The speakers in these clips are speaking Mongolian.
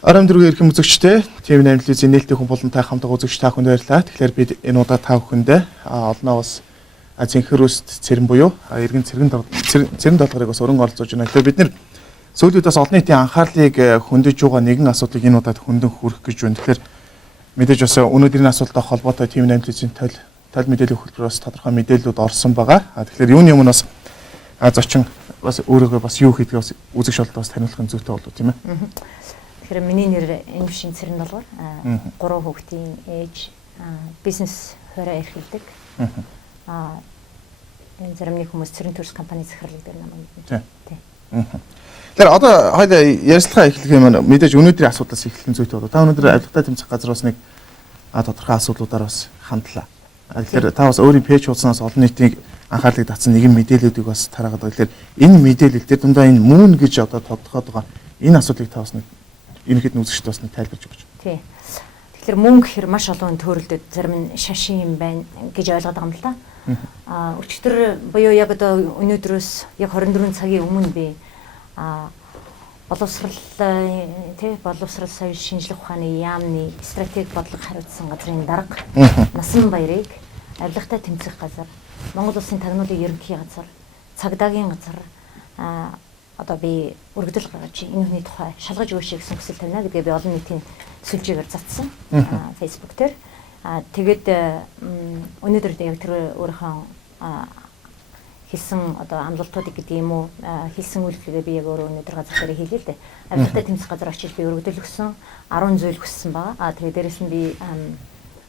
14 эрхэм үзэгчтэй TV8 телевизийн нээлттэй хүн болон та хамтдаа үзэгч та бүхэнд баярлалаа. Тэгэхээр бид энэ удаа та бүхэндээ олноо бас Цэнхэрүүст цэрэн буюу иргэн цэрэн даалгарыг бас өрн оролцож байна. Тэгэхээр бид нэр сүүлийн үеэс олон нийтийн анхаарлыг хөндөж байгаа нэгэн асуудлыг энэ удаад хөндөөн хүрэх гэж байна. Тэгэхээр мэдээж бас өнөөдрийн асуудалтай холбоотой TV8 телевизийн тал мэдээллийн хөтөлбөрөөс тодорхой мэдээллүүд орсон байгаа. Тэгэхээр юуны өмнө бас зочин бас өөрөөгөө бас юу хийдгээ бас үзэгч олдоо бас таниулахын зүйтэй болов тийм ээ. Тэгэхээр миний нэр Эмшин Цэрэн Долгор. 3 хүүхдийн ээж, бизнес хороо эрхэлдэг. Энэ заримны хүмүүс Цэрэн төрс компани захирлаг дээр намайг мэднэ. Тийм. Тэгэхээр одоо хоёул ярилцлага эхлэх юм аа мэдээж өнөөдрийн асуудлаас эхлэх зүйтэй болов. Та өнөөдөр авилгатай тэмцэх газар бас нэг тодорхой асуудлуудаар бас хандлаа. Тэгэхээр та бас өөрийн пэйж хуудаснаас олон нийтийн анхаарлыг татсан нэгэн мэдээллүүдийг бас тараагаад байгаа. Тэгэхээр энэ мэдээлэл дээр дундаа энэ мөн гэж одоо тодорхойд байгаа энэ асуудлыг та бас нэг ерөнхийд нь үзэгчд бас нэг тайлбарж өгч. Тий. Тэгэхээр мөн гэхэр маш олон төрөлдөд зарим нь шашин юм байна гэж ойлгоод байгаа юм л да. Өчигдөр буюу яг одоо өнөөдрөөс яг 24 цагийн өмнө би боловсрал соёл шинжлэх ухааны яамны стратеги бодлого хариуцсан газрын дарга Насан баярыг авилгатай тэмцэх газар, Монгол улсын тагнуулын ерөнхий газар, цагдаагийн газар одоо би өргөдөл гаргаж энэ хүний тухай шалгаж өгөөч гэсэн хүсэл тавина гэдгээ би олон нийтийн сүлжээгээр затсан Facebook дээр. Тэгээд өнөөдөр яг тэр өөрийнхөө хэлсэн одоо амлалтуудыг гэдэг юм уу хэлсэн үйлдэлээ би яг өөрөө өнөөдөр газар дээр хийлээ л дээ. Авилгатай тэмцэх газар очиж би өргөдөл өгсөн 10 зүйл хүссэн байгаа. Тэгээд дээрэс нь би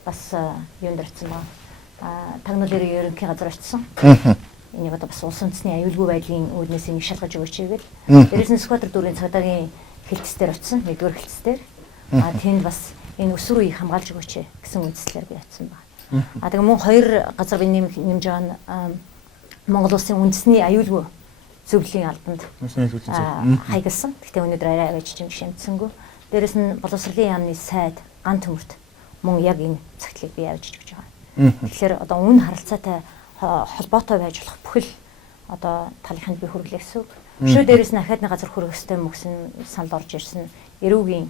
бас юунд орсон байгаа. Тагнуулын ерөнхий газар очсон. Энийг одоо бас улс үндэсний аюулгүй байдлын үүднээс энийг шалгаж өгөөч гэвэл дээрээс нь Скватер дүүргийн цагдаагийн хэлтсээр очсон. Нэгдүгээр хэлтсээр. Тэнд бас энэ өсвөр үеийг хамгаалж өгөөч гэсэн үндслээр би очсон байна. Тэгээ мөн хоёр газар би нэмж байгаа нь Монгол улсын үндэсний аюулгүй зөвлөлийн албанд хайгалсан. Гэхдээ өнөөдөр арай аваач юм шимтсэнгүү. Дээрээс нь боловсролын яамны сайд ган төмөрт мөн яг энэ цагтлыг би авчиж өгч байгаа. Тэгэхээр одоо үн харилцаатай холбоотой байж болох бүхэл одоо талынханд би хүргэлээ гэсэн үг. Шөө дээрээс нь ахаадны газар хүрэх ёстой мөксөн санал орж ирсэн. Эрүүгийн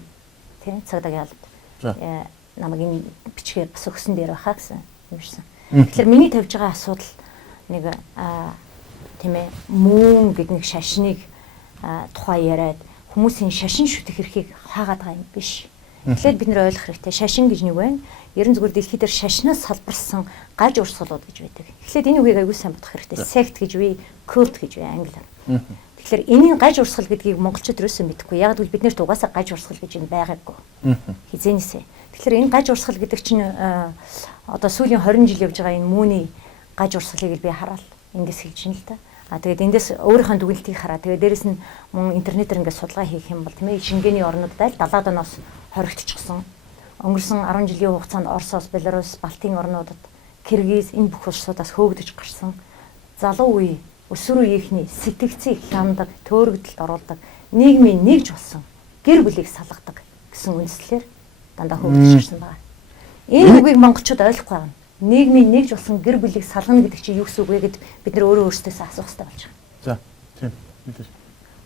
тийм цагдаагийн албад намайг энэ бичгээр бас өгсөн дээр байхаа гэсэн юмшсан. Тэгэхээр миний тавьж байгаа асуудал нэг тийм ээ мөн гэдэг нэг шашныг тухай яриад хүмүүсийн шашин шүтэх эрхийг хаагаад байгаа юм биш. Тэгэхээр бид нэр ойлгох хэрэгтэй. Шашин гэж нэг байна. Ерөн зүгээр дэлхийд дээр шашнаас салбарсан гаж урсгалууд гэж байдаг. Тэгэхээр энэ үгийг аягүй сайн бодох хэрэгтэй. Sect гэж вэ, cult гэж вэ англиар. Тэгэхээр энийн гаж урсгал гэдгийг монголчууд ерөөсөө мэдэхгүй. Яг л бид нэрт угаасаа гаж урсгал гэж юм байгаагүй. Хизээнийсээ. Тэгэхээр энэ гаж урсгал гэдэг чинь одоо сүүлийн 20 жил явж байгаа энэ мууны гаж урсгалыг би хараад эндээс хэлж шин л та. Тэгээд эндээс өөрийнхөө дүгнэлтийг хараа. Тэгээд дээрэс нь мөн интернетээр ингээд судалгаа хийх юм бол тийм ээ Шенгений орнуудад 70-аад оноос хоригдчихсон. Өнгөрсөн 10 жилийн хугацаанд Оросоос, Беларусь, Балтийн орнуудад, Киргиз энэ бүх улсуудаас хөөгдөж гарсан залуу үе, өсвөр үеийнхний сэтгцийг хяндаг, төөрөгдөлд оруулдаг, нийгмийн нэгж болсон гэр бүлийг салгадаг гэсэн үндслээр дандаа хөөгдөж ирсэн байна. Энэ үгийг монголчууд ойлгохгүй байна. Нийгмийн нэгж болсон гэр бүлийг салгана гэдэг чинь юу гэсэн үг вэ гэд бид нар өөрөө өөрсдөөсөө асуух хэрэгтэй болж байна. За, тийм. Мэдээж.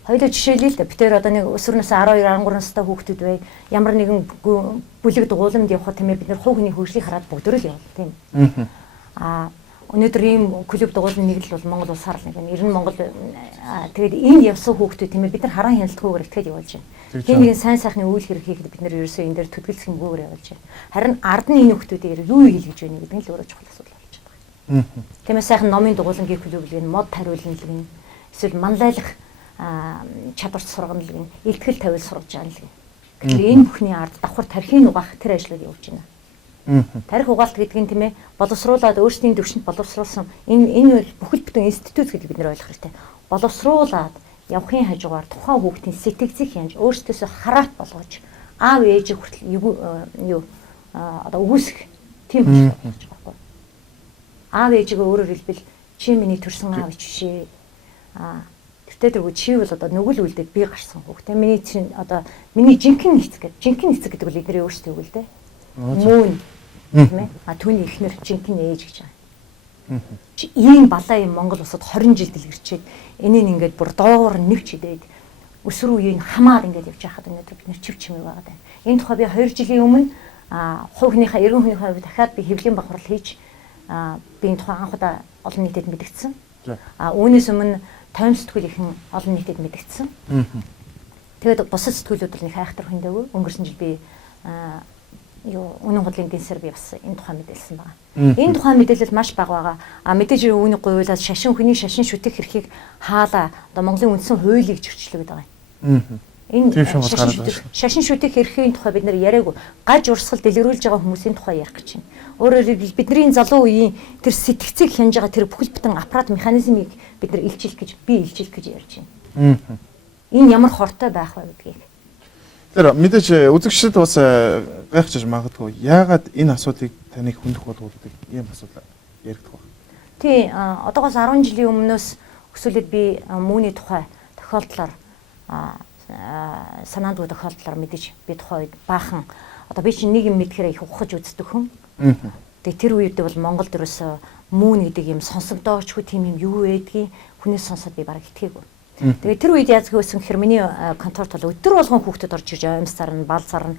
Хоёулаа жишээлээ л дээ. Би тэр одоо нэг өсвөрнөөс 12, 13 настай хүүхдүүд бай. Ямар нэгэн бүлэг дугууланд явхад тийм ээ бид нар хувь хүний хөгжлийг хараад бүгдөө л явал тийм. Өнөөдөр ийм клуб дугуулны нэг л бол Монгол улс харал нэг. Ер нь Монгол тэгээд энд явсан хүүхдүүд тийм ээ бид нар хараа хяналтгүйгээр итгэж явуулж байна. Тийм нэгэн сайн сайхны үйл хэрэг хийхэд бид нар ерөөсөө энэ дээр төдөлсөх юм гүйгээр явуулж байна. Харин ард нь энэ хүүхдүүдээр юу хийлгэж байна гэдэг нь л өөрөө чухал асуудал болж байна. Тийм ээ сайхан номын дугуулангийн клуб л мод хариулна л гин. Эсвэл манлайлах чадварт сургана л гин. Илтгэл тавил сургаж байгаа л гин. Тэгэхээр энэ бүхний ард давхар тархийг угаах тэр ажлыг явуулж байна. Тарих угаалт гэдэг нь тийм ээ боловсруулаад өөрсдийн төвшөнд боловсруулсан энэ бүхэл бүтэн институт гэдэг бид нар ойлгох хэрэгтэй. Боловсруулаад явахын хажуугаар тухайн хүүхдийн сэтгцийг хянж өөрсдөөсөө хараат болгож аав ээж хүртэл юу одоо үгүйсэх тийм хөдөлгөөн болж байгаа байхгүй. Аав ээжигээ өөрөөр хэлбэл чи миний төрсөн аав биш ээ. Тэгтээ тэргүй чи бол одоо нүгэл үлдээд би гарсан хүүхдээ. Миний чинь одоо миний жинхэнэ эцэг гэдэг бол эдний өөрсдөө үг л дээ. Мөн тийм ээ. Түүний эхнэр жинхэнэ ээж гэж байгаа. Чи ийм балаа юм Монгол улсад 20 жил дэлгэрчээд энийг ингээд бүр доогоор нэвч идээд өсвөр үеийг хамаад ингээд явж байхад өнөөдөр бид нэр чив чимээ байгаа даа. Энэ тухай би 2 жилийн өмнө хувийнхаа эргэн хүний хувьд дахиад би хэвлэлийн бахарал хийж би энэ тухай анх удаа олон нийтэд мэдгдсэн. Үүнээс өмнө 50 сэтгүүл ихэн олон нийтэд мэдгдсэн. Тэгээд бусад сэтгүүлүүд бол нэг айхтар хөндөөгүй. Өнгөрсөн жил би үнэн худлын гинсээр би бас энэ тухай мэдээлсэн байна. Энэ тухай мэдээлэл маш бага байгаа. Мэдээж үүнийг гуйлаад хүний шашин шүтэх эрхийг хаалаа. Одоо Монголын үндсэн хуулийг зөрчлөөд байгаа юм. Энэ шашин шүтэх эрхийн тухай бид нэр яриаггүй. Гаж урсгал дэлгэрүүлж байгаа хүмүүсийн тухай ярих гэж байна. Өөрөөр хэлбэл бидний залуу үеийн тэр сэтгцийг хянаж байгаа тэр бүхэл бүтэн аппарат механизмыг бид нэр илчилэх гэж ярьж байна. Энэ ямар хортой байх вэ гэдгийг. Тэр мэдээж үзэгчид бас гайхаж магадгүй. Яагаад энэ асуудлыг таныг хүндэх болгуулдаг ийм асуудал яригдах вэ? Тий, одоогоос 10 жилийн өмнөөс өсвөлд би мууны тухай тохиолдлоор санаандгүй тохиолдлоор мэдээж би тухай баахан одоо би чинь нэг юм мэдхээр их ухаж үздэг хүн. Тэгээ тэр үед бол Монголд ерөөсөө мөн гэдэг юм сонсогдоочгүй тийм юм юу байдгийг хүнээс сонсоод би бараг итгээгүй. Тэгээ тэр үед яаж гэсэн гэхээр миний конторт бол өдөр болгон хүүхдэд орж ирж амьс зарна, бал зарна,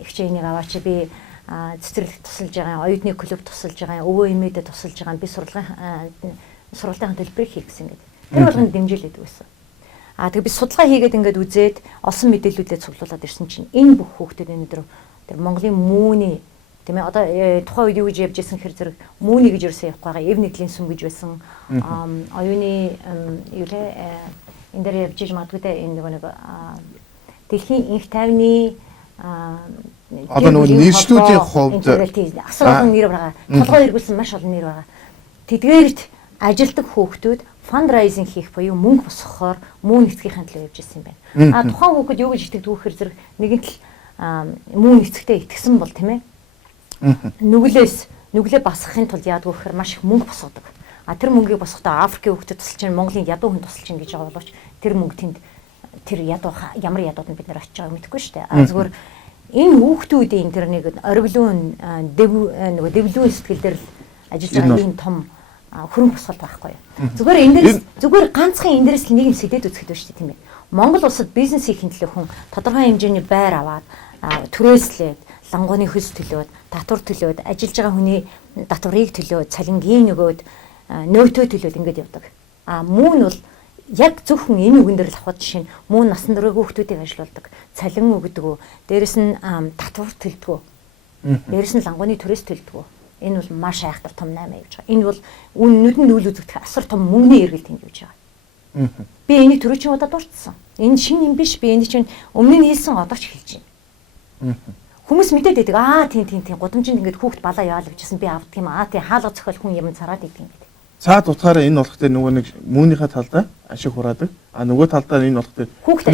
ихчээнийг аваач би цэцэрлэг тусалж байгаа, оюутны клуб тусалж байгаа, өвөө эмээдээ тусалж байгаа, би сургалтын төлбөрийг хийх гэсэн гэдэг. Тэр болгонд дэмжүүлээд байсан. Тэгээ би судалгаа хийгээд ингээд үзээд олсон мэдээллүүдээ цуглуулад ирсэн чинь энэ бүх хүүхдэд өнөөдөр тэр Монголын мууны тийм ээ одоо тухайн үед юу гэж явж байсан хэр зэрэг мууны гэж ерөөсөө явахгүй байгаа эв нэгдлийн сүм гэж байсан оюуны юу лээ энэ дээр явж иж магадгүй дээ энэ нэг дэлхийн инх тайвны одоо нөгөө нийслүүдийн хувьд асар олон нэр байгаа толгой эргүүлсэн маш олон нэр байгаа тэдгээрт ажилтдаг хүүхдүүд фандрайзинг хийх буюу мөнгө босгохоор муу нэцгийнхаа төлөө явж ирсэн юм байна тухайн хүүхэд юу гэж итгэдэг вэхэр зэрэг нэгэн тал муу нэцгтээ итгэсэн бол тийм ээ нүглээ басгахын тулд яадаг вэхээр маш их мөнгө босгодог. Тэр мөнгийг босгохдоо Африкийн хүүхдэд тусалж чинь Монголын ядуу хүн тусалж чинь гэж байгаа боловч тэр мөнгө тэнд тэр ядуу ямар ядууд нь бид нэр очиж байгааг мэдэхгүй шүү дээ. Зүгээр энэ хүүхдүүдийн тэр нэг оргилуун нөгөө дэвлүүн сэтгэл дээр л ажиллаж байгаа ийм том хөрөнгө босголт байхгүй юу. Зүгээр энэ дээрс зүгээр ганцхан энэ дээрс л нэг юм сэдээд үзэхэд байна шүү дээ тийм ээ. Монгол улсад бизнес хийхин төлөө хүн тодорхой хэмжээний байр аваад түрээслээд лангууны хөлс төлөөд, татвар төлөөд, ажиллаж байгаа хүний татварыг төлөөд, цалингийн нөгөөд, нөөтөө төлөөд ингэж явдаг. Мөн бол яг зөвхөн энэ үгэн дээр л авах жишээ нь мөн насан туршийн хүүхдүүдийг ажилуулдаг, цалин өгдөг, дээрэс нь татвар төлдөг. Дээрэс нь лангууны түрээс төлдөг. Энэ бол маш айхтар том 8 явж байгаа. Энэ бол нүдэнд үйл үзэгдэх асар том мөнгөний эргэлт энэ явж байгаа. Би энийг төрөчийн удаа дурдсан. Энэ шин юм биш. Би энийг чинь өмнө нь хийсэн одоо ч хэлж байна. Хүмүүс мэдээд байдаг. Тийм гудамжинд ингээд хүүхд балаа яалж гэсэн би авдаг юм. Тийм хаалга зохиол хүн юм цараад идэг юм гэдэг. Цаад утгаараа энэ болох дээр нөгөө нэг мөнийхээ талдаа ашиг хураадаг. Нөгөө талдаа энэ болох дээр хүүхд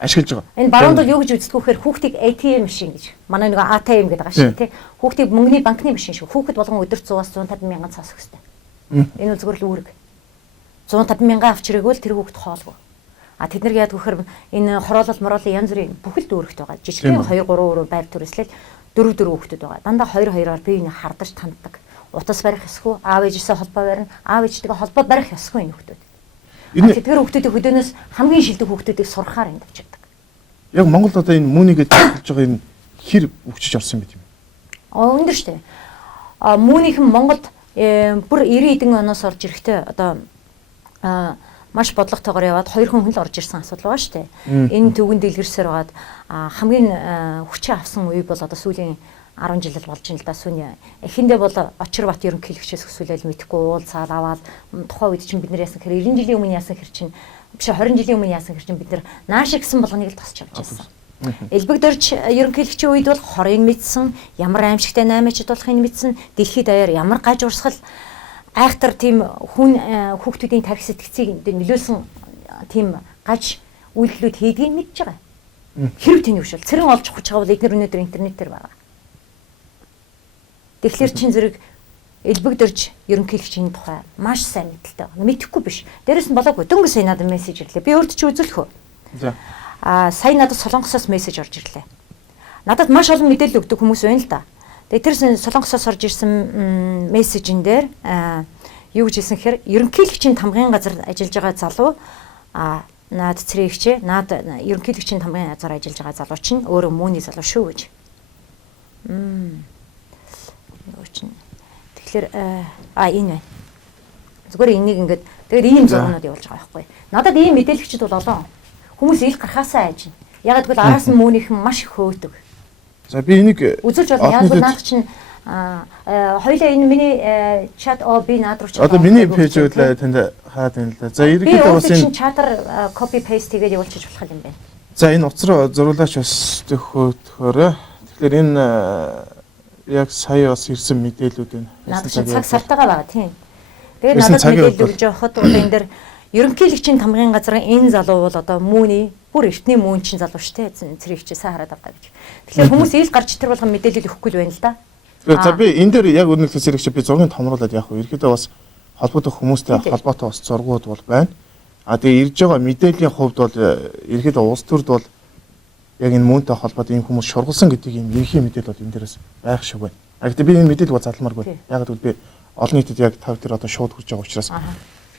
ашиглаж байгаа. Энэ баруунд бол юу гэж үздэг вэхээр хүүхдийг ATM машин гэж. Манай нөгөө ATM гэдэг байгаа шүү тий. Хүүхдийг мөнгөний банкны машин шүү. Хүүхэд болгон өдөрт 100-аас 150 мянган цаас өгстэй. Энэ бол зүгээр л үүрэг. 150 мянган авч ирээгүй л тэр хүүхд хоолгүй. Тэд нар яад гэхээр энэ хороолол мороолын янз бүрийн бүхэлд өөрөгтэй байгаа. Жижигхэн 2 3 байр төрөслөл 4 хүүхдүүд байгаа. Дандаа 2-2-оор бие биений хардаж танддаг. Утас барих ёсгүй, аав ээжээсээ холбоо барина. Аав ээжтэйгээ холбоо барих ёсгүй энэ хүүхдүүд. Тэдгээр хүүхдүүдийн хөдөөнөөс хамгийн шилдэг хүүхдүүдийг сурахаар энэ тавьчихдаг. Яг Монголд одоо энэ мөнийгээ төлж байгаа энэ хэр өвчөж орсон байт юм. Өндөр штэ. Мөнийхэн Монголд бүр 90 эдэн оноос орж ирэхдээ одоо маш бодлоготойгоор яваад 2 хүн л орж ирсэн асуудал байгаа шүү дээ. Энэ төвгөн дэлгэрсээр байгаад хамгийн хүчээ авсан үе бол одоо сүүлийн 10 жил болж байна л да. Сүүний эхэндээ бол Очирбат ерөнхийлөгчөөс өсвөлэл мэдхгүй уулзаад аваад тухайн үед чинь бид нар яасан хэрэг 90 жилийн өмнө яасан хэрэг чинь биш 20 жилийн өмнө яасан хэрэг чинь бид нар наашаа гэсэн болгоныг л тосч авч байсан. Элбэгдэрч ерөнхийлөгчийн үед бол хорыг мэдсэн, ямар аимшигтай 8-ачд болохыг мэдсэн, дэлхийд даяар ямар гаж урсгал айхтар тийм хүүхдүүдийн тарих сэтгцийг нөлөөлсөн тийм гаж үйлдэлүүд хийдгийг мэдж байгаа. Хэрэг тэний биш бол цэрэн олж хүч байгаа бол эдгээр өнөөдөр интернетээр байгаа. Тэгэхээр чин зэрэг элбэгдэрж ерөнхийлөгчийн тухай маш сайн мэдэлтэй байна. Мэдхгүй биш. Дээрээс нь болоогүй дөнгөж сая надад мессеж ирлээ. Би өөртөө ч үзүүлэх үү. За. Сая надад Солонгосоос мессеж орж ирлээ. Надад маш олон мэдээлэл өгдөг хүмүүс байна л да. Тэгээ тэр Солонгосоос орж ирсэн мессежин дээр юу гэж хэлсэн гэхээр ерөнхийлөгчийн тамгын газар ажиллаж байгаа залуу наад цэрэгч наад ерөнхийлөгчийн тамгын газар ажиллаж байгаа залуу чинь өөрөө мууны залуу шүү гэж. Юу чинь. Тэгэхээр энэ байна. Зүгээр энийг ингээд тэгээд ийм зургууд явуулж байгаа байхгүй. Надад ийм мэдээлэгчд бол олон. Хүмүүс ил гарахаасаа айж байна. Яг гэвэл араас нь мөнийхэн маш их хөөдөг. За би энийг үзүүлж байна. Яг бол наад чинь хоёлаа энэ миний чат би наад руу чат. Одоо миний пэйж үл танд хаад байна л да. За ерөнхийдөө бас энэ чатар копи пейст хийгээд явуулчих болох юм байна. За энэ утас руу зуруулаач бас төхөөрөө. Тэгэхээр энэ яг сая бас ирсэн мэдээлүүд байна. Наад чинь цаг сартаагаа байгаа тийм. Тэгээд надад мэдээлэл өгж явахад бол энэ дэр ерөнхийлөгчийн тамгын газрын энэ залуу бол одоо мууны бүр эртний муунчин залуу штэ цэрэгчээ сайн хараад авдаг гэж. Тэгэхээр хүмүүс ил гарч итэр болгон мэдээлэл өгөхгүй л байна л да. За би энэ дээр яг үнэхээр цэрэгч би зургийг томруулаад яг ерөөдөө бас холбоотой хүмүүстэй холбоотой бас зургууд бол байна. Тэгээ ирж байгаа мэдээллийн хувьд бол ерөөдөө улс төрд бол яг энэ муунтай холбоотой ийм хүмүүс шургалсан гэдгийг юм ерхий мэдээлэл бол энэ дээрээс байх шиг байна. Гэхдээ би энэ мэдээлэл бол залмааргүй. Яг гэвэл би олон нийтэд яг тав дээр одоо шууд хүрч байгаа учраас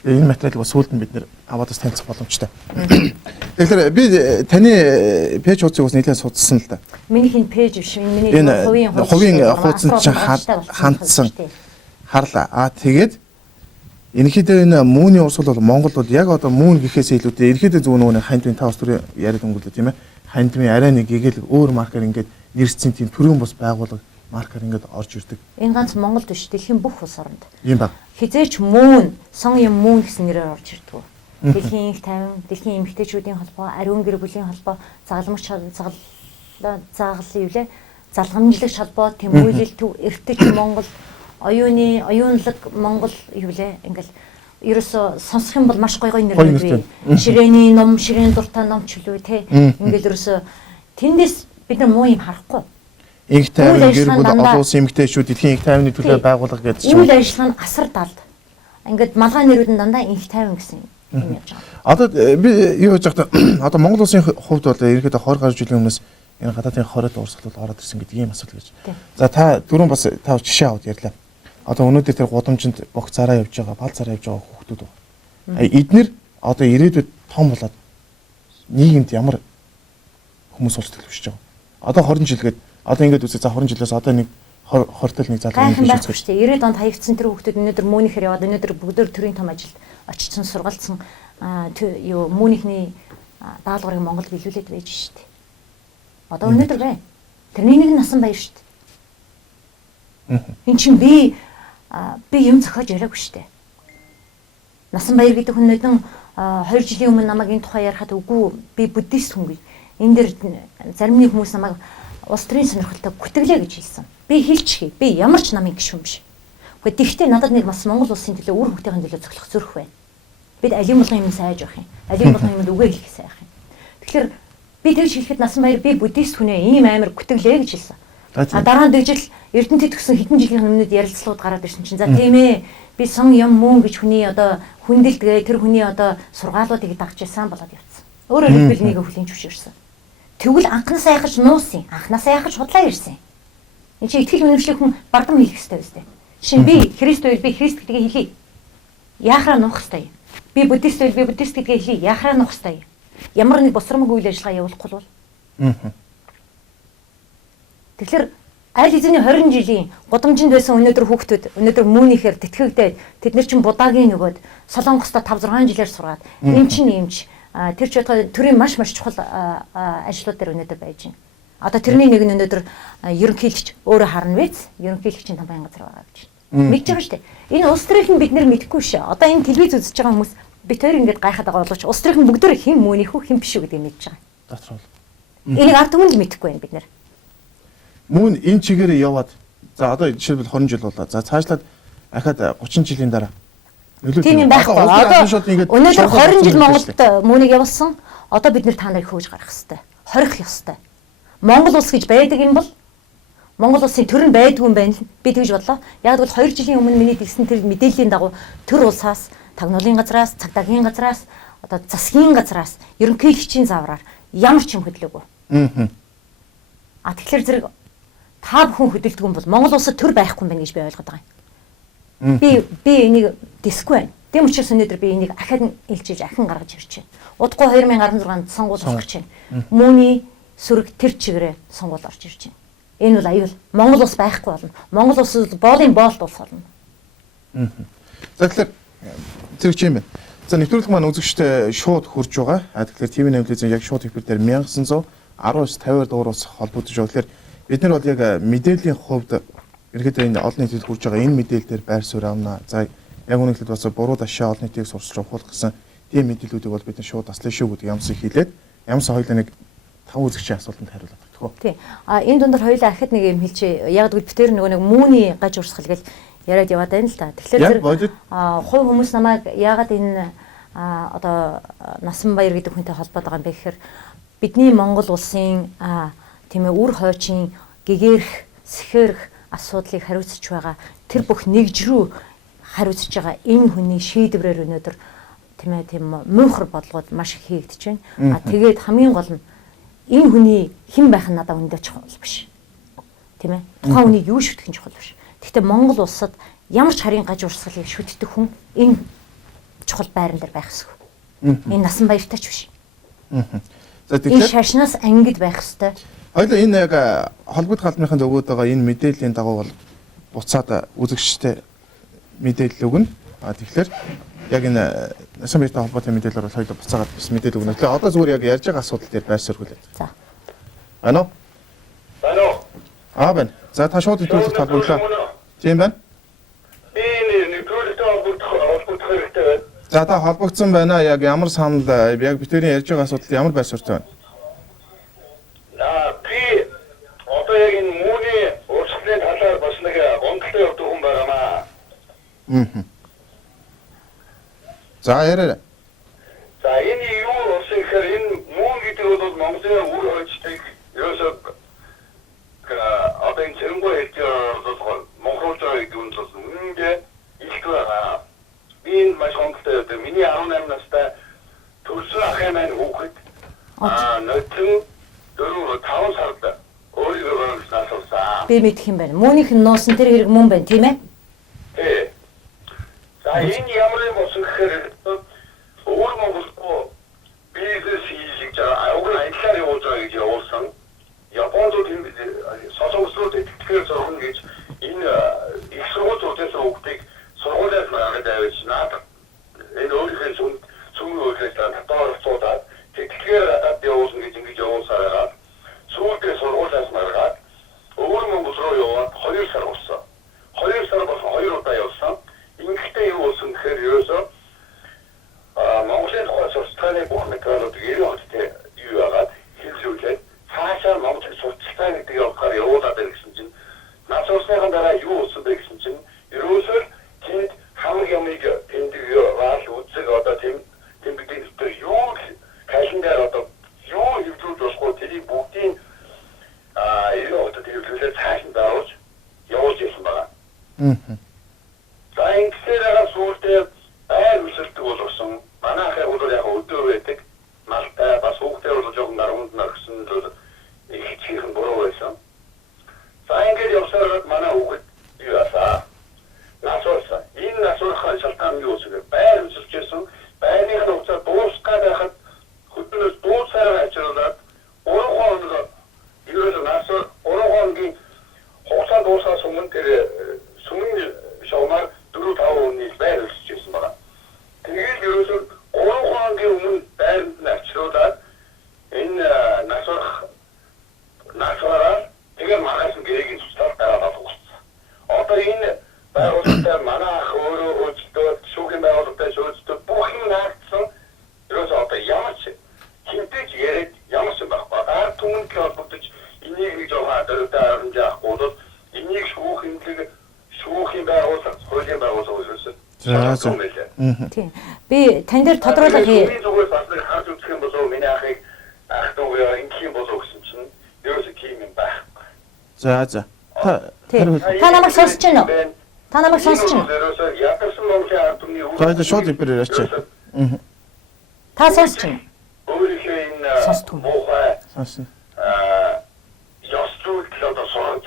энэ материалыг бас сүүлд нь бид нэр аваад бас танилцах боломжтой. Тэгэхээр би таны пэйж хуудсыг бас нэлээд судалсан л да. Миний энэ пэйж биш миний хувийн хуудсанд чинь хандсан харлаа. Тэгээд ерөнхийдөө энэ мууны урсгал бол Монгол бол яг одоо муун гэхээс илүүтэй ерөнхийдөө зөв нөгөө хандмын тав ус төрийн яриад өнгөлөө тийм ээ. Хандмын арай нэг гэгэл өөр маркер ингээд нэрсцэн тийм төрийн бус байгууллага маркер ингээд орж ирдэг. Энэ ганц Монголд биш дэлхийн бүх улс оронд. Ийм баг. Хизээч муун, сон юм муун гэсэн нэрээр орж ирдэг. Дэлхийн их тайван, дэлхийн эмэгтэйчүүдийн холбоо, ариун гэр бүлийн холбоо, загалмагч залгамжлагч холбоо, тэмүүлэл төв эртэж Монгол, оюунлаг Монгол юу лээ ингээл ерөөсө сонсох юм бол маш гоё нэрнүүд бий. Ширээний ном, ширээн дуртай ном ч үлээ те. Ингээл ерөөсө тэндээс бид нар муу юм харахгүй. Их тайван гэр бүл олон улсын эмэгтэйчүүд дэлхийн их тайвны төлөө байгуулга гэдэг чинь. Үйл ажиллагаа нь асар талд. Ингээд малгай нэрүүд нь дандаа их тайван гэсэн юм яаж байгаа. Одоо би юу гэж бодох одоо Монгол улсын хувьд бол ерөнхийдөө 20 гаруй жилийн өмнөөс энэ гадаадын хороод урсгалууд ороод ирсэн гэдэг ийм асуудал гэж. За та дөрөв бас та жишээ аваад ярьлаа. Одоо өнөөдөр тэр гудамжинд бох зараа явж байгаа, бал зараа явж байгаа хүүхдүүд байна. Эднэр одоо ирээдүйд том болоод нийгэмд ямар хүмүүс болж төлөвшөж байгаа. Одоо 20 жилгээд одоо ингэж үзээ за 20 жилээс одоо нэг 20-т нэг залуу нэг хийж байгаа шүү дээ. 90-д онд хаягдсан тэр хүүхдүүд өнөөдөр мөнийхэр яваад өнөөдөр бүгдөө төрийн том ажилд очсон сургалцсан юу мөнийхний даалгаврыг Монголд биелүүлээд байж шүү дээ. Одоо өнөөдөр байна. Тэрний нэг насан баяр шүү дээ. Энд чинь би юм зохиож яриаггүй шүү дээ. Насан баяр гэдэг хүн нэгэн 2 жилийн өмнө намайг энэ тухай ярихад үгүй би буддист хүн гэж. Энэ дэр зарим нэг хүмүүс намайг улс төрийн сонирхолтой гүтгэлээ гэж хэлсэн. Би хэлчихье. Би ямар ч намын гишүүн биш. Гэхдээ надад нэг бас Монгол улсын төлөө үр хөвгтийн төлөө зохилох зүрх байна. Бид алим болгон юм сайж явах юм. Алим болгон юмд үгээ хэлэх сайх юм. Тэгэхээр би тэгж хэлэхэд насан баяр би буддист хүн ийм амар гүтгэлээ гэж хэлсэн. Дараа нь дэгжил Эрдэнэтэд төгсөн хэдэн жилийн өмнөд ярилцлагууд гараад ирсэн чинь за тийм ээ би сон юм мөн гэж хүний одоо хүндэлдгээ тэр хүний одоо сургаалуудыг дагж ирсэн болоод явцсан. Өөрөөр хэлбэл нэг хөлийн зөвшөөрсөн. Тэгвэл анхнасаа яхаж нуусан. Анхнасаа яхаж худлаа ирсэн. Энд чи итгэл үнэмшлэх хүн бардам хийх хэрэгтэй үстэй. Жишээ нь би Христ байл би Христ гэдгийг хэлье. Яахаараа нуух хэрэгтэй. Би буддист байл би буддист гэдгийг хэлье. Яахаараа нуух хэрэгтэй. Ямар нэг босромог үйл ажиллагаа явуулахгүй бол. Тэгэхээр аль хэзээний 20 жилийн гудамжинд байсан өнөөдөр хүүхдүүд өнөөдөр мөнийхээр тэтгэгдээд тэд нар чинь будагийн нөгөөд Солонгоста 5-6 жилээр сургаад эмч тэр ч бодгоо төрийн маш чухал ажлууд дээр өнөөдөр байж байна. Одоо тэрний нэг нь өнөөдөр ерөнхийлөгч өөрөө харна биз? Ерөнхийлөгчийн тамгын газар байгаа гэж. Мэдж байгаа шүү дээ. Энэ улс төрийнх нь бид нэр мэдэхгүй шүү. Одоо энэ телевиз үзэж байгаа хүмүүс бид хоёр ингэж гайхаад байгаа боловч улс төрийнх нь бүгдөө хэн мөнийхүү хэн биш үү гэдгийг мэдж байгаа. Дотроо. Энийг ард түмэнд мэдэхгүй байна бид нэр. Мөн энэ чигээрээ яваад за одоо жишээлбэл 20 жил болоо. За цаашлаад ахаад 30 жилийн дараа тийм юм байхгүй. Одоо өнөөдөр 20 жил Монголд мөнийг явуулсан. Одоо бид нэр та нарыг хөөж гарах хэрэгтэй. Хорих ёстой. Монгол улс гэж байдаг юм бол Монгол улсын төр нь байдгүй юм байна. Би тэгж бодлоо. Яг бол 2 жилийн өмнө миний тэгсэн тэр мэдээллийн дагуу төр улсаас, тагнуулын газраас, цагдаагийн газраас, одоо засгийн газраас, ерөнхийлөгчийн заавраар ямар ч юм хөдлөөгүй. Тэгэхээр зэрэг та бүхэн хөдөлдөг юм бол Монгол улсад төр байхгүй юм байна гэж би ойлгоод байгаа юм. Би энийг дэсгүй байна. Тийм учраас өнөөдөр би энийг ахин илчээж ахин гаргаж ирж байна. Удахгүй 2016 онд сонгуул болох гэж байна. Мөний сүрэг тэр чигээрээ сонгуул орж ирж байна. Энэ бол аюул. Монгол улс байхгүй болно. Монгол улс боолын боолт улс болно. За тэгэхээр зэрэг чи юм байна. За нэвтрүүлэг маань үзэгчтэй шууд хурж байгаа. Тэгэхээр ТV нэвтрүүлгийн яг шууд хэвлэл дээр 1919-50 дугаар ус холбогдож байгаа. Тэгэхээр бид нар бол яг мэдээллийн хувьд ерөөдөө энэ олон нийтэд хурж байгаа энэ мэдээлэл дээр байр суурь авна. За яг үнэхээр бас буруу дашаа олон нийтийг сурч явуулах гэсэн тийм мэдээллүүдийг бол бид нар шууд таслаа шүү гэдэг ямсыг хийлээд ямсаа хоёлаа нэг 5 үзэгчийн асуултанд хариулаад байна. Тий. Энэ дундор хоёлаа ахад нэг юм хэлчихье. Яг л битээр нөгөө нэг мууны гаж урсгал гэж яриад яваад байна л да. Тэгэхээр хувь хүмүүс намайг яагаад энэ одоо Насанбаяр гэдэг хүнтэй холбоод байгаа юм бэ гэхээр бидний Монгол улсын тийм ээ үр хойчин гэгэрх сэхэрх асуудлыг хариуцж байгаа тэр бүх нэгж рүү хариуцж байгаа энэ хүний шийдвэрээр өнөөдөр тийм мөнхөр бодлогод маш их хийгдэж байна. Тэгээд хамгийн гол нь энэ хүний хэн байх нь надад өндөө чухал биш. Тийм ээ. Тухайн хүний юу шүтгэх нь чухал биш. Гэхдээ Монгол улсад ямар ч харийн гаж урсгалыг шүтдэг хүн энэ чухал байран дээр байх ёсгүй. Энэ Насанбаяртай ч биш. За тэгэхээр шашнаас ангид байх ёстой. Хоёлаа энэ яг холбогд халдмынханд өгөөд байгаа энэ мэдээллийн дагуу бол буцаад үзэгчтэй мэдээлэл өгнө. Тэгэхээр яг энэ Насанбаяртай холбоотой мэдээлэлээр бол хоёлаа буцаагаад бас мэдээлэл өгнө. Тэгэхээр одоо зүгээр яг ярьж байгаа асуудал дээр байр суурьгуулаад. За. Байна уу? Байна уу? Байна. За та шууд нэвтрүүлэгт холбогдлоо. Тийм байна. За та холбогдсон байна. Яг ямар санал яг битэрийн ярьж байгаа асуудал ямар байр суурьтай байна? Би одоо яг энэ мууны урсгалын талаар бас нэг гомдолтой явдаг хүн байгаамаа. За ярээ. За энэ юу болсон гэхээр энэ муу гэдэг бол Монголын үр хойчдыг ерөөсөө одоо энэ цэрэнгүй хэлж байгаа Монголч гэдэг нь бол үнэндээ их байгаа. Би энэ маш гомдолтой явдаг. Миний 18 настай төрсөн ахын маань хүүхэд нөтөн 4-5 сард өөрийгөө баруун насалсан. Би мэдэх юм байна. Мөнийх нь нуусан тэр хэрэг мөн байна, тийм ээ? Тий. За энэ ямар юм болсон гэхээр өөр Монголд бизнес хийж байгаа. Уг нь ажиллаар явуулж байгаа гэж явуулсан. Японд тийм солонгослууд итгэхээр зоргоно гэж энэ их сургуулиудаас хүүхдийг сургуулиас маргаад авч наад энэ өөрийнхөө сүмийн үйлчлэлд татвар цуудаад тэгэхээр надад явуулсан гэж ингэж явуулсараа сүүлдээ сургуулиас маргаад өөр Монгол руу яваад 2 сар болсон. 2 сар болсон 2 удаа явсан. Ингэхдээ юу болсон гэхээр ерөөсөө Монголын тухай сурталчилгааны бүх материалууд 90 онд юу яагаад хэлцүүлээд цаашаа Монголын сурталчилгаа гэдэг явахаар явуулаад байна гэсэн чинь наад сурсныхан дараа юу болсон бэ гэсэн чинь ерөөсөө тэнд хамаг ямыг тэнд яал үзэг одоо тэм бидний дээр юу календар одоо юу хэвлүүлж болохгүй тэрийг бүгдийг юу одоо тэрүүгээр цаашаа дааж явуулж ирсэн байна. За ингэхээр сүүлдээ байр үсэлдэг болсон. Манайхаа бол яг өдөр байдаг. Малтай бас хүүхдээ бол жоохон дарамт наргсан л их чихэн буруу байсан. За ингээд явсараад манай хүүхэд юу асаа. Насуулсан. Энэ насуулахын шалтгаан юу вэ? Байр үсэлжсэн. Байрны хугацаа дуусгаад байхад хөдөлгөөс дуусаар ачаалаад 3 хоног ерөөсөө насуу 3 хоногийн хугацаа дуусахаас өмнө тэр сүмийн шоумаар 4-5 өдрийн байр үсэлжсэн байна. Тэгээд ерөөсөө 3 хоногийн өмнө байранд ачаалаад энэ насуураа тэгээд маргааш нь гэрэгийн цуцлаар дараад авчихсан. Одоо энэ байгууллагатай манай ах өөрөө хөөцөлтөд шүүхийн байгууллагатай шөөцөлтөд бүх юм наагдсан. Ерөөсөө одоо ямар ч хинтэж яриад ямар ч байхгүй. Ард түмэнтэй холбогдож энийг нэг жоохон дөрөвдөө харамж авахгүй бол энийг шүүхийн байгууллага, хуулийн байгууллага ерөөсөө. Тийм. Би тань дээр тодруулах хий. Би зүгээр бас нэг харж үзэх юм болов миний ахыг ах дүүгээ ингэх юм болов гэсэн чинь ерөөсөө тийм юм байхгүй. За. Та намайг сонсож байна уу? Та намайг сонсож байна уу? Ерөөсөө ядарсан Монголын ард түмний Хоёул шууд хэлбэрээр ярьчих. Та сонсож байна. өөрийнхөө энэ муухай Сонсон. ёс зүйл одоо сонгож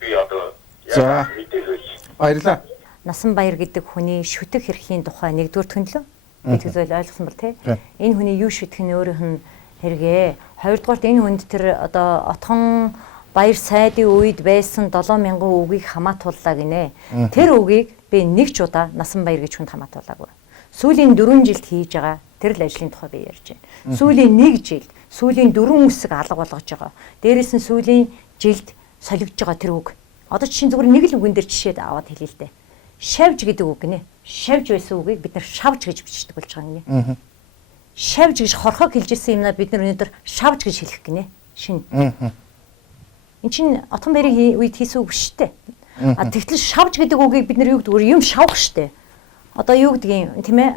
би одоо За. мэдээлж. Баярлалаа. Насанбаяр гэдэг хүний шүтэг хэрхийн тухай нэгдүгээр төнлөө. Би тэгвэл ойлгосон бол тий. Энэ хүний юу шүтэх нь өөрийнх нь хэрэгээ. Хоёрдугаарт энэ хүнд тэр одоо отхон баяр сайдын үед байсан 7000 үгийг хамаатууллаа гинэ. Тэр үгийг би нэг ч удаа Насанбаяр гэж хүнд хамаатуулаагүй. Сүүлийн 4 жилд хийж байгаа тэр л ажлын тухай би ярьж байна. Сүүлийн 1 жилд сүүлийн 4 үсэг алга болгож байгаа. Дээрээс нь сүүлийн жилд солигдож байгаа тэр үг. Одоо чинь зүгээр нэг л үгэн дээр жишээд аваад хэлээ л дээ. Шавж гэдэг үг гинэ. Шавж байсан үгийг бид нар шавж гэж бичдэг болж байгаа гинэ. Шавж гэж хорхог хэлжсэн юмнаа бид нар өнөөдөр шавж гэж хэлэх гинэ. Шинэ. Энд чинь Отхон баярын үед хийсэн үг шүү дээ. А тэгтэл шавж гэдэг үгийг бид нар юу гэдэг юм шавах шүү дээ. Одоо юу гэдгийг тийм ээ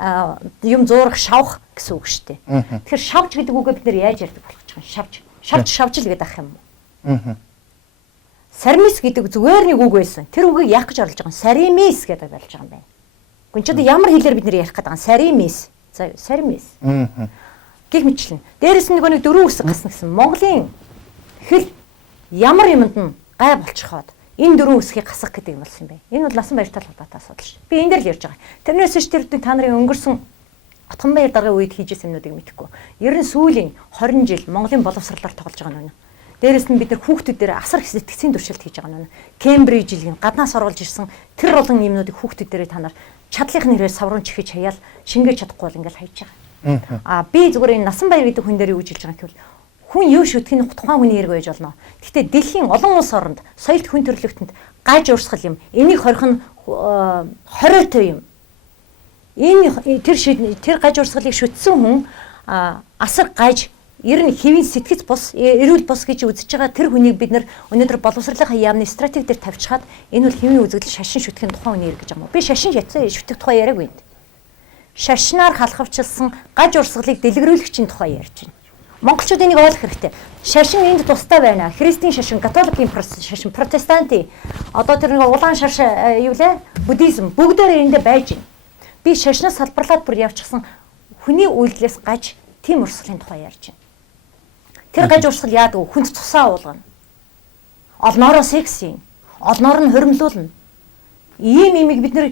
юм зуурах шавах гэсэн үг шүү дээ. Тэгэхээр шавж гэдэг үгээ бид нар яаж ярьдаг болох ч юм шавж. Шавж л гэдэг ах юм. Сармис гэдэг зүгээр нэг үг байсан. Тэр үгийг яах гэж орлож байгаа юм? Саримис гэдэг болж байгаа юм байна. Гүн ч одоо ямар хэлээр бид нар ярих гэдэг юм? Саримис. За саримис. Гэх мэтлэн. Дээрээс нь нэг 4 үсэг гасна гэсэн. Монголын хэл ямар юмд нь гай болчиход энэ 4 үсгийг гасах гэдэг юм болсон юм байна. Энэ бол Насанбаяртай холбоотой асуудал шүү. Би энэ дээр л ярьж байгаа. Тэрнээс ч тэр та нарын өнгөрсөн Отгонбаяр даргын үед хийжсэн юмнуудыг мэдэхгүй. Ер нь сүүлийн 20 жил Монголын боловсролоор тоглож байгаа нь. Дээрээс нь бид нар хүүхдүүдээр асар их сэтгцийн туршилт хийж байгаа нь. Кембриж жилийн гаднаас оруулж ирсэн тэр олон юмнуудыг хүүхдүүдээрээ та нар чадлынхны нэрээр саврын чихэж хаяал шингээж чадахгүй бол ингээл хайж байгаа. Би зүгээр энэ Насанбаяр гэдэг хүн дээр юу гэж хэлж байгаа гэвэл хүн юу шүтгэх нь тухайн хүний хэрэг байж болно. Гэхдээ дэлхийн олон улс оронд соёлт хүн төрөлхтөнд гаж урсгал юм. Энийг хорих нь хориотой юм. Энэ тэр гаж урсгалыг шүтсэн хүн асар гаж ер нь хэвийн сэтгэц бус эрүүл бус гэж үзэж байгаа тэр хүнийг бид нар өнөөдөр боловсролынхаа яамны стратеги дээр тавьчихад энэ бол хэвийн үзэгдэл шашин шүтгэхийн тухайн хүний хэрэг гэж юм уу? Би шашин шүтэх тухай яриаггүй. Шашнаар халахвчилсан гаж урсгалыг дэлгэрүүлэгчийн тухай ярьж байна. Монголчууд энийг ойлгох хэрэгтэй. Шашин энд тустай байна. Христийн шашин, католикийн шашин, протестантын одоо тэр нэг улаан шарш юу лээ? Буддизм бүгдээр эндээ байж байна. Би шашнаас салбарлаад бүр явчихсан хүний үйлдэлээс гаж тийм урсгалын тухай ярьж байна. Тэр гаж урсгал яадаг вэ? Хүнд цусаа уулгана. Олноороо секси, олноор нь хуримлуулна. Ийм имийг бид нэр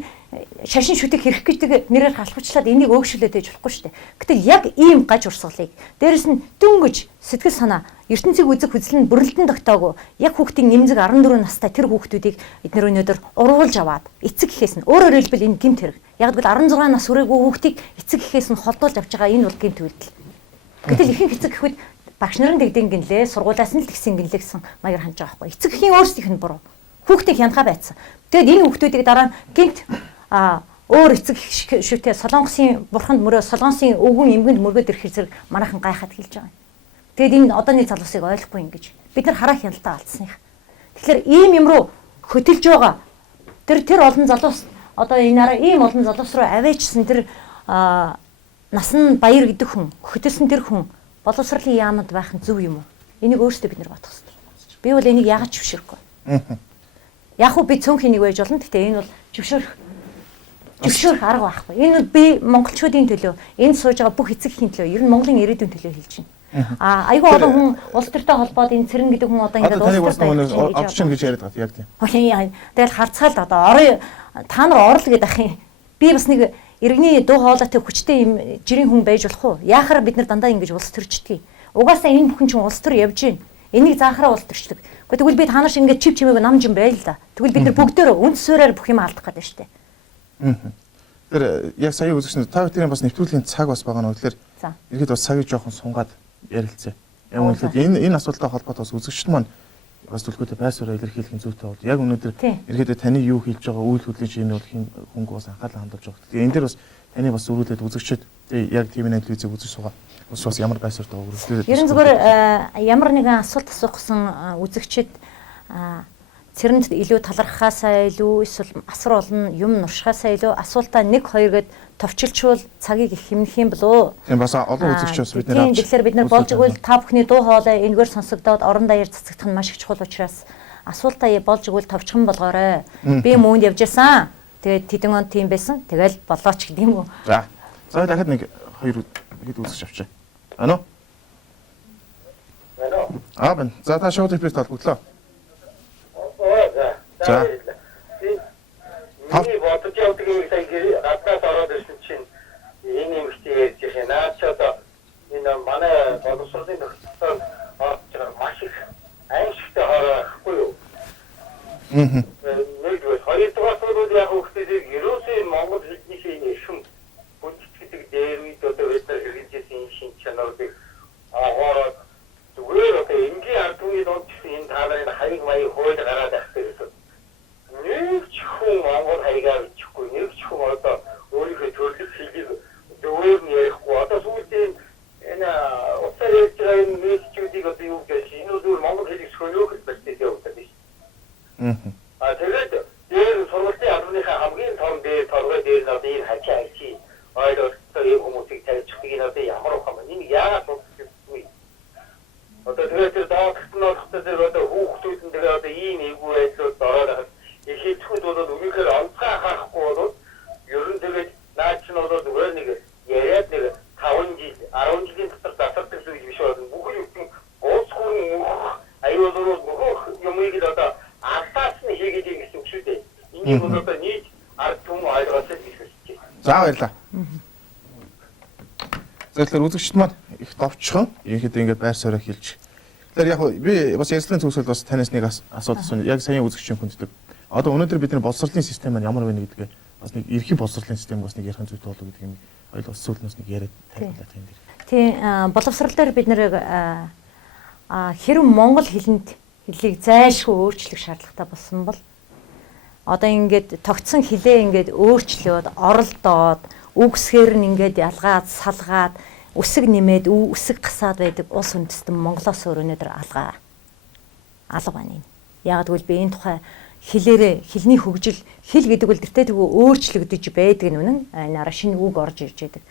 шашин шүтэг хэрэг гэдэг нэрээр халахучлаад энийг өөгшүүлээд ээж болохгүй шүү дээ. Гэтэл яг ийм гаж урсгалыг дээрэс нь дөнгөж сэтгэл санаа ертөнцийг үзэх хүсэл нь бүрэлдэн тогтоогүй яг хүүхдийн нэмзэг 14 настай тэр хүүхдүүдийг эдгээр өнөөдөр ургуулж аваад эцэг гэхээс нь өөрөөр хэлбэл энэ гэмт хэрэг. Яг гэвэл 16 нас хүрээгүй хүүхдийг эцэг гэхээс нь холдуулж авч байгаа энэ бол гэмт үйлдэл. Гэтэл ихэнх эцэг гэхэд багш нарын дэгдэн гинлээ сургуулиас нь л тэгсэн гинлээ гэсэн маягаар хандж байгаа байхгүй. Эцэг гэхийн өөрсдийнх нь буруу. Хүүхдийг хянахаа байцсан. Тэгэд энэ хүүхдүүдийг дараа гэмт өөр эцэг шүтээ солонгосын бурханд мөрөө солонгосын өвгөн эмгэнд мөргөд ирэх зэрэг манайхан гайхаад хэлж байгаа. Тэгэд энэ одооны залуусыг ойлгохгүй ингэж бид нар хараа хяналтаа алдсан юм. Тэгэхээр ийм юм руу хөтөлж байгаа тэр олон залуус одоо энэ араа ийм олон залуус руу аваачсан тэр Насанбаяр гэдэг хүн хөтөлсөн тэр хүн боловсролын яамд байх нь зөв юм уу? Энийг өөрсдөө бид нар бодох хэрэгтэй. Би бол энийг яагаад зөвшөөрөхгүй. Яг уу би цөөнх энийг байж болно. Гэхдээ энэ бол зөвшөөрөх арга байхгүй. Энэ бол би монголчуудын төлөө, энд сууж байгаа бүх эцэгхийн төлөө, ер нь Монголын ирээдүйн төлөө хэлж байна. Айгүй олон хүн улс төртэй холбоод энэ цэрэн гэдэг хүн одоо ингээд улс төртэй авчин гэж яриад байгаа яг тийм. Тэгэл харцгаал одоо орой та нар орол гэдэг ах юм. Би бас нэг иргэний дуу хоолойтой хүчтэй юм жирийн хүн байж болох уу? Яахаар бид нар дандаа ингэж улс төрчдгийг. Угаасаа энэ бүхэн чинь улс төр явж байна. Энийг заахаараа улс төрчдөг. Тэгвэл бид та нар шиг ингэж чив чимээг намж юм байл да. Тэгвэл бид нар бүгдөө үнс суурьаар бүх юм алдах гэдэг штэ. Тэр яг сая үзэгчнээ та бүхэн бас нэвтрүүлгийн цаг бас байгаа нь тэгэхээр ихэд бас цагийг жоохон сунгаад ярилцъя. Яг үнэхээр энэ асуудалтай холбоотой бас үзэгчд маань бас төлөвлөгөөтэй байсвараа илэрхийлэх нь зүйтэй бол яг өнөөдөр ерөөдөө таны юу хийж байгаа үйл хөдлөж энэ бол хөнгө бас анхаарал хандуулж байгаа. Тэгэхээр энэ дээр бас таны бас зөрүүлээд үзэгчд яг TV8 телевизийг үзэж суугаа. Бас ямар байсвартай өгөрөлтөө. Ерөн зүгээр ямар нэгэн асуулт асуусан үзэгчд цэрэнд илүү талархахаасаа илүү эсвэл асар олон юм нуршихаасаа илүү асуултаа 1 2 гэд товчилчвал цагийг их хэмнэх юм болоо. Тийм бас олон үзэгч бас бид нэр авч. Тэгэхээр бид нар болж игэл та бүхний дуу хоолой энэгээр сонсогдоод орон даяар цацагдах нь маш их чухал учраас асуултаа болж игэл товчхон болгоорой. Би мөнд явж байсан. Тэгээд тэдэн он тийм байсан. Тэгэл болооч гэдэг юм уу. За дахиад нэг 2 хэд үзэгч авчаа. Ано? Аа, за та шоу төпөс толгодлоо. За. Миний бодож боловсролын нөхцөл орчноор маш их аимшигтай харахгүй юу? Нэгдүгээр хоёрдугаар нь яг хүмүүсийг ерөөсөө Монгол хэлний шин бүтэцдэг дээр үед одоо бид нар хэрэгжсэн шин чанарыг аваад зүгээр одоо энгийн ард түмний донд энэ таалын хаяг маяг хууль гараад байх гэсэн. Нэг ч хүн Монгол хаягаар бичихгүй, нэг ч хүн одоо өөрийнхөө төрөлх хэлийг зөвөр нь ярихгүй. Одоо сүүлдээ энэ утаар ярьж байгаа энэ мессежүүдийг одоо юу гэж энэ зөвөр Монгол хэлийг сөхөөх хэрэгтэй явуулдаг биш. Тэгээд дээр сургуулийн албаныхаа хамгийн том дээр торгой дээр нь одоо энэ хачаа хачи ойлгохтой юм хүмүүсийг тавьчихдаг энэ одоо ямар ухаан юм яагаад болохгүй. Одоо тэгээд тэр доогт нь орохтой одоо хүүхдүүд нь тэгээд одоо ийм эвгүй байдлууд ороод ихэвчлэн бол үнэхээр онцгой анхаарахгүй бол ер нь тэгээд наач нь бол зүгээр нэг яриад нэг 5 жил 10 жилийн дотор засардаг зүйл биш болно. Бүхэл бүтэн гоц хүн аюулгүй бүх юмыг одоо алтаас нь хийгээд юм гэсэн үг шүү дээ. Энийг бол одоо нийт ард түмэн ойлгосоо хэлчихсэн. За баярлалаа. Тэгэхээр үзэгчд маань их товчхон ерөнхийдөө ингээд байр суурь хэлж. Тэгэхээр яг би бас ярилцлагын төгсгөл бас танаас нэг асуулт асуусан. Яг саяны үзэгчийн хүнддэг. Одоо өнөөдөр бидний боловсролын систем маань ямар байна гэдгээ бас нэг эрхий боловсролын систем бас нэг ярих зүйтэй болов гэдэг юм ойлгох сүүлнээс нэг яриад тавилаа тийм дээр. Тийм боловсрол дээр бид нэр хэрэв монгол хэлэнд хэлийг зайлшгүй өөрчлөх шаардлагатай болсон бол одоо ингээд тогтсон хэлээ ингээд өөрчлөөд оролдоод үгсгээр нь ингээд ялгаад салгаад үсэг нэмээд үсэг гасаад байдаг улс үндэстэн Монголоос өнөөдөр алга байна. Яг тэгвэл би энэ тухай хэлээрээ хэлний хөгжил хэл гэдэг бол тэртээ тэгвэл өөрчлөгдөж байдаг нь үнэн. Нараа шинэ үг орж ирж байдаг.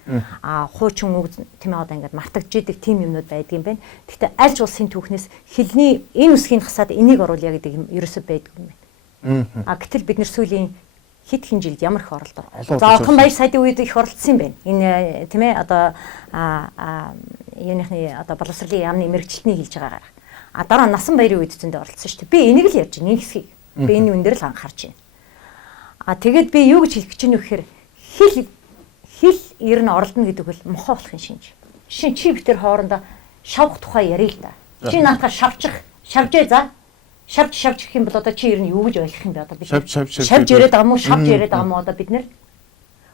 Хуучин үг тийм ээ одоо ингээд мартагдж идэг тийм юмнууд байдгийн байна. Гэхдээ аль ч улсын түүхнээс хэлний энэ үсгийг хасаад энийг оруулъя гэдэг юм ерөөсөй байдаг юм байна. Гэтэл бид нэр сүүлийн хэд хэн жилд ямар их оролдоо. За Отгон баяр сайдын үед их оролцсон юм байна. Энэ тийм ээ одоо юуныхны одоо боловсролын яамны мэрэгчлэлтний хэлж байгаагаар. Дараа насан баярын үед зөндөө оролцсон шүү дээ. Би энийг л ярьж байна. Энэ хэсгийг би энэ үн дээр л анхаарч байна. Тэгээд би юу гэж хэлэх гэж байна вэ гэхээр хэл ер нь оролдоно гэдэг бол мохоо болохын шинж. Жишээ нь чи битэр хоорондоо шавх тухай ярил л да. Чи наатаа шавжээ за. Шавж гэх юм бол одоо чи ер нь юу гэж ойлгох юм бэ одоо бид шавж яриад байгаа мó шавж яриад байгаа мó одоо бид нэр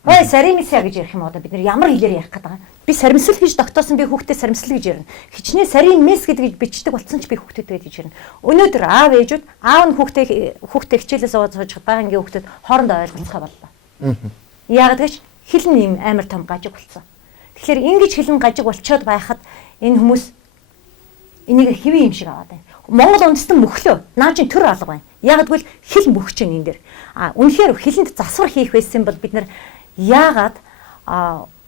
хой саримисаа гэж ярих юм одоо бид нэр ямар хэлээр ярих гэдэг юм. Би саримсэл гэж тогтоосон би хүүхдээ саримсэл гэж ярина. Хичнээн сарим мес гэдэг бичдэг болсон ч би хүүхдэд гэж ярина. Өнөөдөр аав ээжүүд аав нь хүүхдээ хичээлээс аваад сууж багангийн хүүхдэд хоорондоо ойлголцоо боллоо. Яг гэж хэл нь юм амар том гажиг болсон. Тэгэхээр ингэж хэлэн гажиг болчоод байхад энэ хүмүүс энийг хэвэн юм шиг аваад байна. Монгол үндэстэн мөхлөө. Наа чин төр алга байна. Яг гэвэл хэл мөхч чинь энэ дэр. Үнэхээр хэлэнд засвар хийх байсан бол бид нар яагаад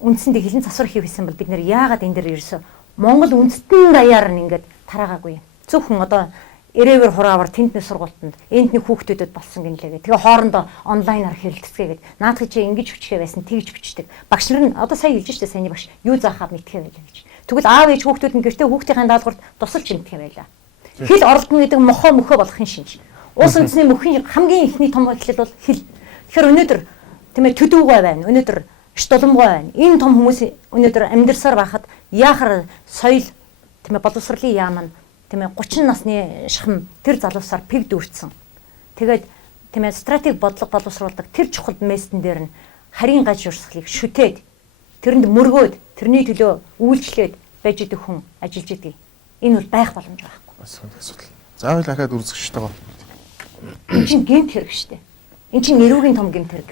үндсэндээ хэлэнд засвар хийх байсан бол бид нар яагаад энэ дэр ерөөсө Монгол үндэстэн даяар нь ингээд тараагаагүй юм. Зөвхөн одоо ирээвэр хураавар тэндний сургуультанд эндний хүүхдүүдэд болсон гинлээ гэх. Тэгээ хоорондоо онлайнаар хэрэлдэцгээгээд наадах чи ингэж хүчгээ байсан тэгж бичдэг. Багш нар нь одоо сая хэлж штэ саяны багш юу заахаа мэдхээ байлаа гэж. Тэгвэл аав ээж хүүхдүүд нь гэртээ хүүхдийн даалгаварт тусалж мэдхээ байлаа. Хэл оролдоно гэдэг мохоо болохын шинж. Улс үндэсний мөхийн хамгийн ихний том хэлэл бол хэл. Тэгэхээр өнөөдөр тийм ээ төдөвгой байна. Өнөөдөр штоломгой байна. Энэ том хүмүүс өнөөдөр амьдарсаар байхад яахаар соёл тийм ээ боловсролын яам нь тийм ээ 30 насны шахам тэр залуусаар пэг дүүрсэн. Тэгээд тийм ээ стратеги бодлого боловсруулдаг тэр чухал мессен дээр нь харийн гаж урсгалыг шүтээд тэрэнд мөргөөд тэрний төлөө үйлчлээд байж идэх хүн ажиллаж идэг. Энэ бол байх боломж байхгүй. Асуудал. Заавал ахаад үзэгчтэйгээ. Энэ чинь гэмт хэрэг шүү дээ. Энэ чинь нэрүүгийн том гэмт хэрэг.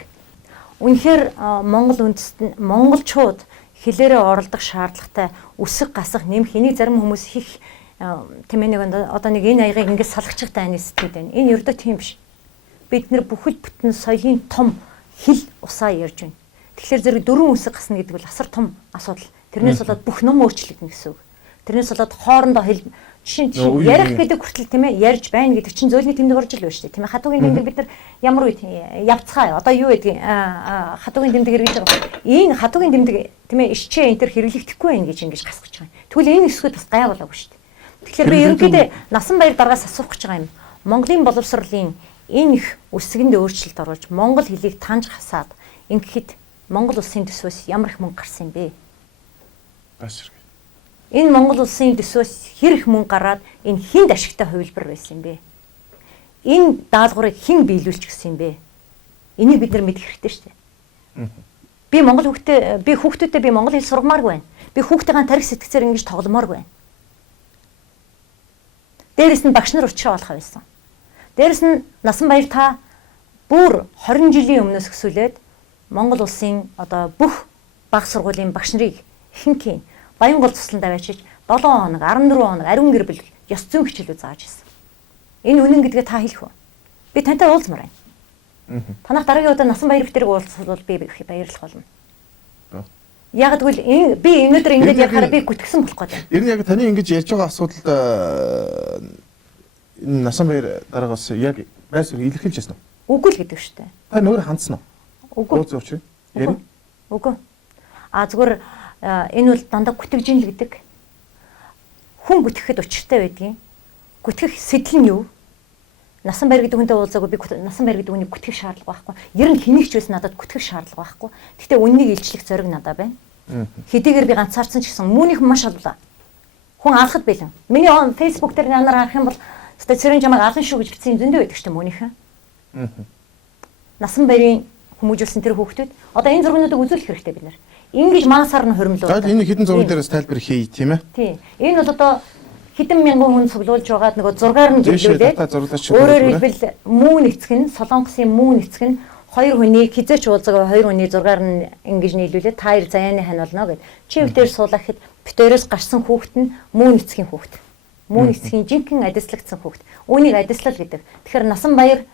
Үнэхээр Монгол үндэстэн монголчууд хэлээрээ оролдох шаардлагатай үсэг гасах нэмэх энийг зарим хүмүүс хийх тийм ээ нэг одоо нэг энэ аягийг ингээд салгачих тайны сэтгэл байна. Энэ ердөө тийм биш. Бид нэр бүхэл бүтэн соёлын том хэл усаа ярьж байна. Тэгэхээр зэрэг дөрвөн үсэг гасна гэдэг бол асар том асуудал. Тэрнээс болоод бүх ном өөрчлөгдөн гэсэн үг. Тэрнээс болоод хоорондоо хэл жишээ нь ярих гэдэг хүртэл тийм ээ ярьж байна гэдэг чинь зөөлний тэмдэг орж ил байна шүү дээ. Тийм ээ хатуугийн тэмдэг бид нар ямар үед явцгаа одоо юу гэдэг хатуугийн тэмдэг хэрэгжиж байгаа. Энэ хатуугийн тэмдэг тийм ээ ишчээ энэ төр хэрэглэгдэхгүй байх гэж ингэж гасгаж байгаа юм. Тэгвэл энэ хэсгүүд бас гай болоогүй шүү дээ. Тэгэхээр би ерөнхийдөө насан баяр дараагаас асуух гэж байгаа юм. Монголын боловсролын энэ их үсгэнд өөрчлөлт оруулж монгол хэлийг таньж хасаад ингэхэд Монгол улсын төсвөөс ямар их мөнгө гарсан бэ? Бас хэрэг. Энэ Монгол улсын төсвөөс хэр их мөнгө гараад энэ хинд ашигтай хувилбар байсан юм бэ? Энэ даалгаврыг хэн биелүүлчих гэсэн юм бэ? Энийг бид нар мэдэх хэрэгтэй шүү дээ. Би Монгол хүүхдүүдэд би монгол хэл сургамааргүй байна. Би хүүхдийн тарих сэтгцээр ингэж тогломооргүй байна. Дээрээс нь багш нар уучраа болох байсан. Дээрээс нь Насанбаяр та бүр 20 жилийн өмнөөс өсвөлээд Монгол улсын одоо бүх бага сургуулийн багш нарыг ихэнхийн Баянгол тусланд авчиж 7 хоног, 14 хоног ариун гэр бүл ёс зүйн хичээлүүд зааж ирсэн. Энэ үнэн гэдгээ та хэлэх үү? Би тантай уулзмаар байна. Танах дараагийн удаа Насанбаяр битэрэг уулзвал би баярлах болно. Яг тэгвэл би өнөөдөр ингэж ярихаар би гүтгсэн болох гэдэг. Ер нь яг таны ингэж ярьж байгаа асуудалд энэ Насанбаяр дараагаас яг байсаар илэрхийлж яснаа. Үгүй л гэдэг шүү дээ. Та нөр хандсан уу? Үгүй. Ууз ууч. Ярь. Үгүй. Зүгээр энэ бол дандаа гүтгэжин л гэдэг. Хүн гүтгэхэд учиртай байдгийн. Гүтгэх сэтэл нь юу? Насанбаяр гэдэг хүнтэй уулзаагүй би Насанбаяр гэдэг хүнийг гүтгэх шаардлага байхгүй. Ер нь хэнийг ч байсан надад гүтгэх шаардлага байхгүй. Гэхдээ үннийг илчлэх зориг надад байна. Хэдийгээр би ганцаарсан ч гэсэн мөнийх маш албаа. Хүн алхад бэлэн. Миний Facebook дээр нар харах юм бол цэрэн чамайг алан шүү гэж бичсэн зөндөө байдаг шүү дээ мөнийх. Насанбаярын хүмүүжүүлсэн тэр хүүхдүүд одоо энэ зургуудыг үзүүлэх хэрэгтэй бид нар. Ингэж маасаар нь хуримлуулдаг. За энэ хэдэн зураг дээрээс тайлбар хий тийм ээ. Тийм. Энэ бол одоо хэдэн мянган хүн цуглуулж байгаад нөгөө зургаар нь зөвлөлээ. Өөрөөр хэлбэл мөн эцэг нь Солонгосын мөн эцэг нь хоёр хүнийг хизээч уулзаагүй хоёр хүний зургаар нь ингэж нийлүүлээд та хоёр заяаны хань болно гэд. Чив дээр суулгах хэд битээрээс гарсан хүүхэд нь мөн эцгийн хүүхэд. Мөн эцгийн жинхэнэ адислагдсан хүүхэд. Үүнийг адислал гэдэг. Тэгэхээр Насанбаяр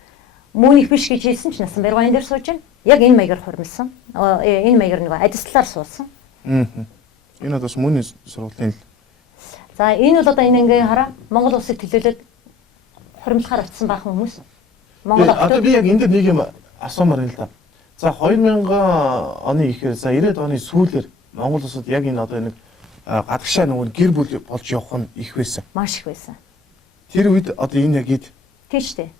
мөн их биш гэж хэлсэн ч Насанбаяр гоён дээр сууж байна. Яг энэ маягаар хурмилсан. Энэ маягаар нэг адислалаар суулсан. Энэ одоо мөн сургуулийн. За энэ бол одоо энэ ингээ хараа Монгол улсыг төлөөлөд хуримлахаар очсон баахан хүмүүс. Монгол одоо би яг энэ дээр нэг юм асуумаар юм л да. За 2000 оны ихээр за 90-ад оны сүүлээр Монгол улсад яг энэ одоо нэг гадагшаа нөгөө гэр бүл болж явах нь их байсан. Маш их байсан. Тэр үед одоо энэ яг тийм шүү дээ.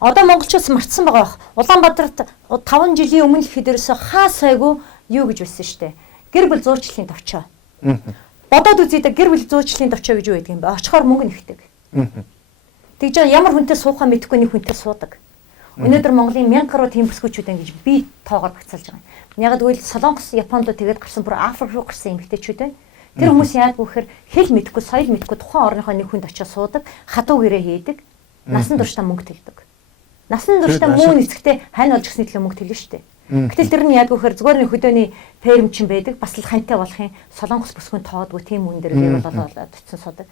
Одоо монголчууд мартсан байгаа бах. Улаанбаатарт 5 жилийн өмнө ихэд ерөөсө хаа сайгүй юу гэж байсан шүү дээ. Гэр бүл зуурчлалын товчоо. Бодоод үзье да гэр бүл зуурчлалын товчоо гэж юу байдаг юм бэ? Очихоор мөнгө нэгдэг. Тэгж ямар хүнтэй суухаа мэдэхгүй нэг хүнтэй суудаг. Өнөөдөр Монголын 1000 гаруй тийм бүсгүүчүүд ингэж би тоогоор багцаалж байгаа юм. Яг тэгвэл Солонгос, Японд тэгээд гарсан бүр Африк руу гарсан эмэгтэйчүүд байна. Тэр хүмүүс яагаад гэхээр хэл мэдэхгүй, соёл мэдэхгүй тухайн орныхоо нэг хүнд очиж суудаг, хатуу гэрээ хийдэг, насан туршдаа мөнгө төлдөг. Насан туршдаа мөн эцэгтэй хань олж гисний төлөө мөнгө төлнө шүү дээ. Гэтэл тэр нь яг гэхээр зүгээр нэг хөдөөний ферм чин байдаг, бас л хантай болохын Солонгос бүсгүн тоодгүй тийм хүн дээр л болоод очсон суудаг.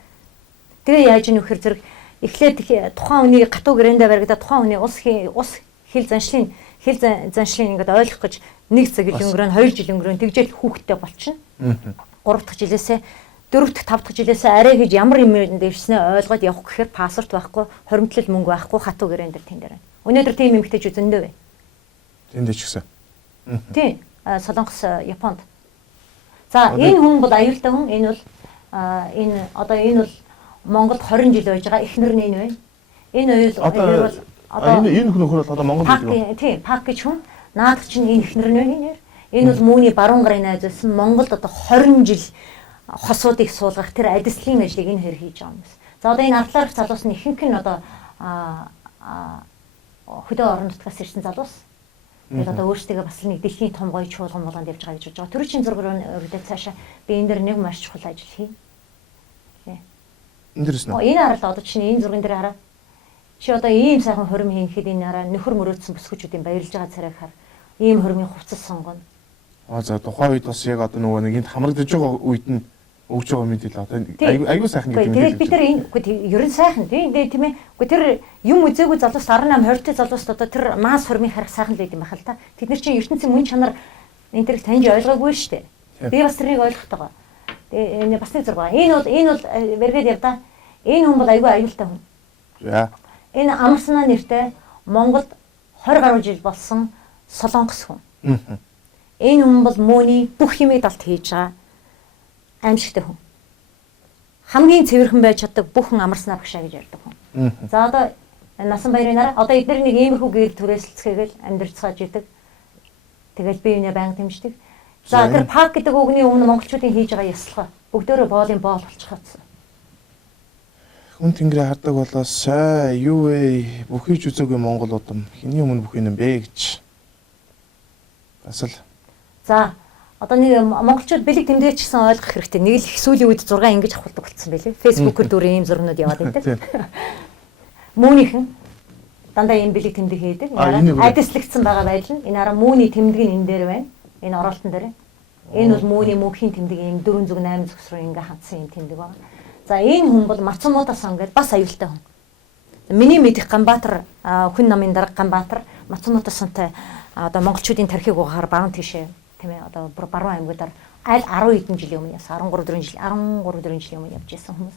Тэгээ яаж юм вэхээр зэрэг эхлээд тухайн хүний гатуу гэрээндээ баригдаад тухайн хүний ус хэл заншлын ингээд ойлгох гэж 1 цаг өнгөрөн 2 жил өнгөрөн тэгжэл хүүхдтэй болчихно. 3 дахь жилээсээ 4 дахь 5 дахь жилээсээ арай гэж ямар юм дэвснээ ойлгоод явах гэхээр пассворт байхгүй, хоримтлал мөнгө байхгүй, хатуу гэрээнд тэн дээр. Өнөөдөр тийм эмэгтэйчүүд зөндөө бай. Тэнд ч гэсэн. Тийм. Солонгос, Японд. За энэ хүн бол аюултай хүн. Энэ бол энэ бол Монголд 20 жил байж байгаа эхнэр нь энэ байна. Энэ бол одоо энэ хүн бол одоо Монгол гэдэг. Тийм, Пак гэж хүн. Наад чинь энэ эхнэр нь байна. Энэ бол мууны баруун гарын найз байсан. Монголд одоо 20 жил хосуудыг суулгах тэр адислын ажлыг энэ хэр хийж байгаа юм. За одоо энэ ардлаарх залуус нь ихэнх нь одоо хөдөө орон нутгаас ирсэн залуус. Тэгээд одоо өөрсдөө бас нэг дэлхийн том гоё чуулган болгонд явж байгаа гэж бодож байгаа. Төрөчийн зургаар өргөдөө цаашаа би энэ дэр нэг маш чухал ажил хий. Энэ дэрс нэ. Энэ хараад одоо чинь энэ зурган дээр хараа. Чи одоо ийм сайхан хорим хийхэд энэ хараа нөхөр мөрөөдсөн бүсгүүчүүдийн баярлж байгаа царайг хар. Ийм хоримын хувцас сонгоно. За тухайн үед бас яг одоо нөгөө нэг энд хамрагдаж байгаа үед нь өгж байгаа мэдээлэл одоо аюу сайхан гэдэг мэдээлэл. Тэгээд бид нар энэ ерөн сайхан тийм ээ. Үгүй тэр юм үзээгүй залуус 18 20-т залуус одоо тэр маас хормыг харах сайхан л байд юм байна л та. Тэд нар чинь ертөнцийн мөн чанар энэ тэрийг таньж ойлгоогүй шүү дээ. Би бас тэрийг ойлгох тагаа. Энэ бас нэг зураг. Энэ бол вэргээд яв да. Энэ хүн бол аюу аюултай хүн. За. Энэ Амарсанаа нэртэй Монголд 20 гаруй жил болсон Солонгос хүн. Энэ хүн бол мөөний бүх юмыг далд хийж байгаа аимшигтай хүн. Хамгийн цэвэрхэн байж чаддаг бүхэн Амарснаа багшаа гэж ярьдаг хүн. За одоо Насанбаярын нараа одоо эдгээр нэг иймэрхүү гэрэл түрээсэлцгээгээл амьдарцгааж идэг. Тэгэл би энэ баян дэмждэг. За тэр Пак гэдэг үгний өмнө монголчуудын хийж байгаа яслага Бүгдөө боолын боол болчихсон. Хүн тэнгэрээ хардаг болоос юу вэ? Бүхийж үзээгүй Монгол удам хэний өмнө бүхий юм бэ гэж. Бас л. За одоо нэг монголчууд бэлэг тэмдгэж гэсэн ойлгох хэрэгтэй. Нэг л их сүүлийн үед 6 ингэж авахулдаг болсон байлээ. Facebook-ээр дүр ийм зурнууд яваад байдаг. Мөнийхэн дандаа ийм бэлэг тэмдэг хийдэг. Адислэгдсэн байгаа байдал нь энэ араа мөний тэмдэг нь энэ дээр байна. Энэ оролтон дээр. Энэ бол мөний мөнхийн тэмдэг ийм 4 зүг 8 зүгс рүү ингээ хандсан юм тэмдэг байна. За энэ хүн бол Мацумудаас ингээд бас аюултай хүн. Миний мэдих Ганбаатар хүн намын дарга Ганбаатар Мацумудааснтай одоо монголчуудын тархийг угаахаар баруун тийшээ тийм ээ одоо баруун аймагуудаар аль 10 хэдэн жилийн өмнө явсан 13 4 жилийн өмнө явж байсан хүмүүс.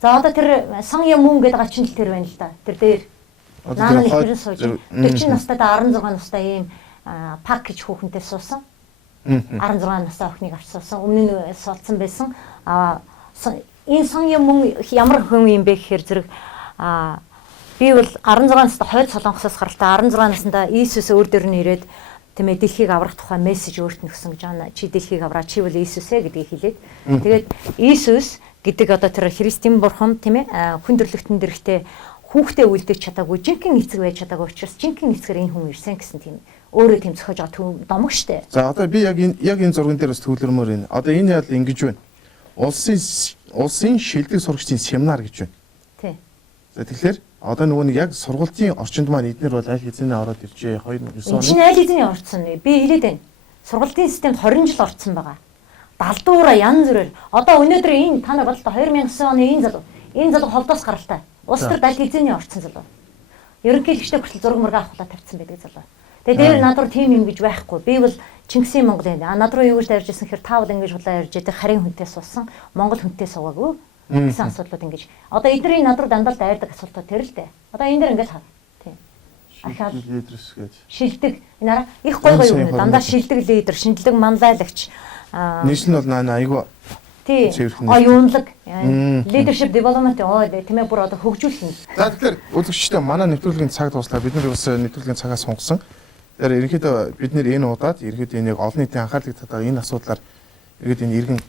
За одоо тэр сан юм мөн гэдэг гачин тэр байна л да. Тэр дээр нааны хэрэг сууж 40 настай 16 настай ийм пак гэж хүүхэнтэй суусан. 16 настай охиныг авчирсан. Өмнө нь суулцсан байсан. Энэ сан юм ямар хүн юм бэ гэхээр зэрэг би бол 16 настай хойд Солонгосоос гаралтай 16 наснда Иесус өөр дээр нь ирээд тийм ээ дэлхийг аврах тухай мессеж өөрт нь өгсөн гэж байна. Чи дэлхийг авраа чи бол Иесус ээ гэдгийг хэлээд. Тэгээд Иесус гэдэг одоо тэр Христийн бурхан тийм ээ хүн төрлөختөн дэрхтээ хүүхдээ үлдээж чадаагүй жинхэнэ эцэг байж чадаагүй учраас жинхэнэ эцгээр энэ хүн ирсэн гэсэн тийм өөрөө тийм зохиож байгаа домог штэ. За одоо би яг энэ зурган дээр бас төвлөрмөр байна. Одоо энэ ял ингэж байна. Улсын шилдэг сурагчдын семинар гэж байна. Тий. За тэгэхээр одоо нөгөө нэг яг сургалтын орчинд маань эднэр бол аль хэзээ ороод иржээ 2009 оны. Чинь аль хэзээ орцсон вэ? Би хэлээд байна. Сургалтын системд 20 жил орцсон байгаа. Далдуура янз бүрээр одоо өнөөдөр энэ та нар бодлоо 2009 оны энэ залуу холдоос гаралтай. Улс төр аль хэзээ орцсон залуу. Ерөнхийлөгчтэй хүртэл зураг мөргөө авахлаа тавьсан байдаг залуу. Тэгээ дээр над руу тийм юм гэж байхгүй. Би бол Чингисийн Монголын над руу юу гэж тавьж ирсэн хэрэг та бол ингэж хулаа ярьж байгаа харин хүнтэй суусан Монгол хүнтэй суугаагүй гэсэн асуудлууд ингэж. Одоо эдний над руу дандаа дайрдаг асуултууд тэр л дээ. Одоо энэ дэр ингэж хав. Тийм. Ахаад лидерс гэж. Шилдэг. Энэ араа их гой юм дандаа шилдэг лидер, шинжлэх манлайлагч. Нийслэл нь бол айгүй. Тийм. Юунлаг leadership development тийм ээ бүр одоо хөгжүүлэх юм. За тэгэхээр үзэгчтэй манай нэвтрүүлгийн цаг дуслаа. Бид нар бас нэвтрүүлгийн цагаа сонгосон. Тэгэхээр ерөнхийдөө бид нэр энэ удаад ерөнхийдөө энийг олон нийтийн анхаарлыг татдаг энэ асуудлаар ерөнхийдөө энэ иргэн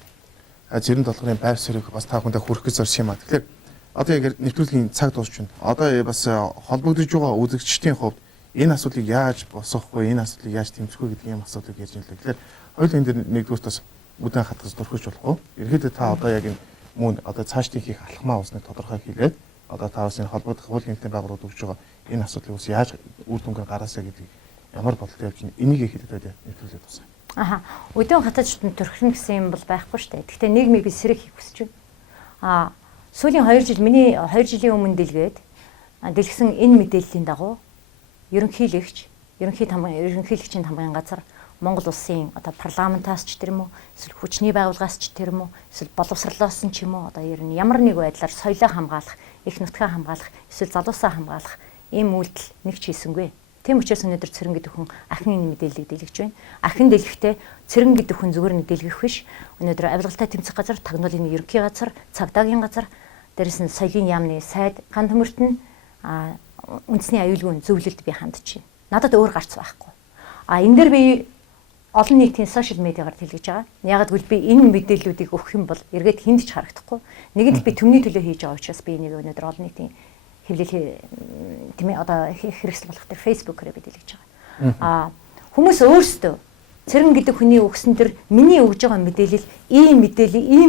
зэрэн долгорын байр суурийг бас та бүхэндээ хүргэх гэж зорьсон юм а. Тэгэхээр одоо яг нэвтрүүлгийн цаг дуусч байна. Одоо бас холбогдож байгаа үзэгчдийн хувьд энэ асуудлыг яаж босгохгүй, энэ асуудлыг яаж тэмцэх вэ гэдэг ийм асуудлыг ярьж байна л. Тэгэхээр хоёул энэ дээр нэгдүгээр бас бүдэн хатгаж дурхиж болохгүй. Ерөнхийдөө та одоо яг энэ мөн одоо цаашдын хийх алхмаа усныг тодорхой хийлээд одоо та бас энэ холбогдох хуулийн эмнэлгийн байгууллагууд өгж байгаа энэ асуудлыг бас яаж үр дүнгээр гаргаасаа гэдгийг ямар бодолтой явж байна. Энийг хэлээд байдаг нэвтрүүлээд тусаа. Аха. Өдөө хатаж төрхнө гэсэн юм бол байхгүй шүү дээ. Гэхдээ нийгмийг би сэрэх хийх хүсэж байна. Сүүлийн 2 жил миний 2 жилийн өмнө дэлгээд дэлгэсэн энэ мэдээллийн дагуу ерөнхийлөгчийн тамгын газар Монгол улсын одоо парламентаас ч тэр юм уу эсвэл хүчний байгууллагаас ч тэр юм уу эсвэл боловсрлоос нь ч юм уу одоо ер нь ямар нэг байдлаар соёлоо хамгаалах, их нутгаа хамгаалах, эсвэл залуусаа хамгаалах ийм үйлдэл нэг ч хийсэнгүй. Тийм учраас өнөөдөр Цэрэн гэдэг хүн ахин энэ мэдээллийг дэлгэж байна. Ахин дэлгэхдээ Цэрэн гэдэг хүн зүгээр нэг дэлгэх биш. Өнөөдөр авилгалтай тэмцэх газар, тагнуулын ерөнхий газар, цагдаагийн газар, дээрэс нь соёлын яамны сайд, ган төмөрт нь үндэсний аюулгүй зөвлөлд би хандж байна. Надад өөр гарц байхгүй. Энэ дээр би олон нийтийн сошиал медиагаар тэлгэж байгаа. Ягаад гэвэл би энэ мэдээллүүдийг өгөх юм бол эргээд хүнд ч харагдахгүй. Нэг л би төмний төлөө хийж байгаа учраас би энийг өнөөдөр олон нийтийн хэвлэл тийм ээ одоо хэрэгсэл болох тэр фэйсбүүкээр би дэлгэж байгаа. Хүмүүс өөрсдөө Цэрэн гэдэг хүний өгсөн тэр миний өгж байгаа мэдээлэл ийм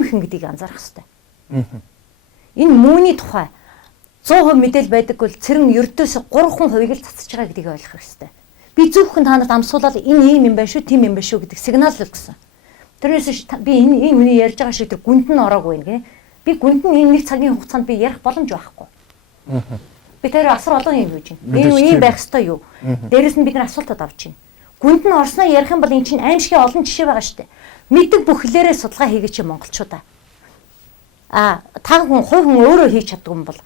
хэн гэдгийг анзаарах хэрэгтэй. Энэ мөний тухай 100% мэдээлэл байдаг бол Цэрэн ердөөс 3% л цацж байгаа гэдгийг ойлгох хэрэгтэй. Би зөвхөн та нарт амсуулаад энэ ийм юм байна шүү, тийм юм байна шүү гэдэг сигнал л өгсөн. Тэрнээс би энэ миний ярьж байгаа шиг тэр гүнд нь ороогүй гэх. Би гүнд нь энэ нэг цагийн хугацаанд би ярих боломж байхгүй. Би тэр асар олон юм хийж байна. Энэ ийм байх ёстой юу? Дээрээс нь бид нар асуултад авч байна. Гүнд нь орсноо ярих юм бол эн чинь аимшигын олон жишээ байгаа шүү дээ. Мэддэг бүхлээрээ судалгаа хийгээч монголчуудаа. Та хүн хувь хүн өөрөө хийж чаддаг юм бол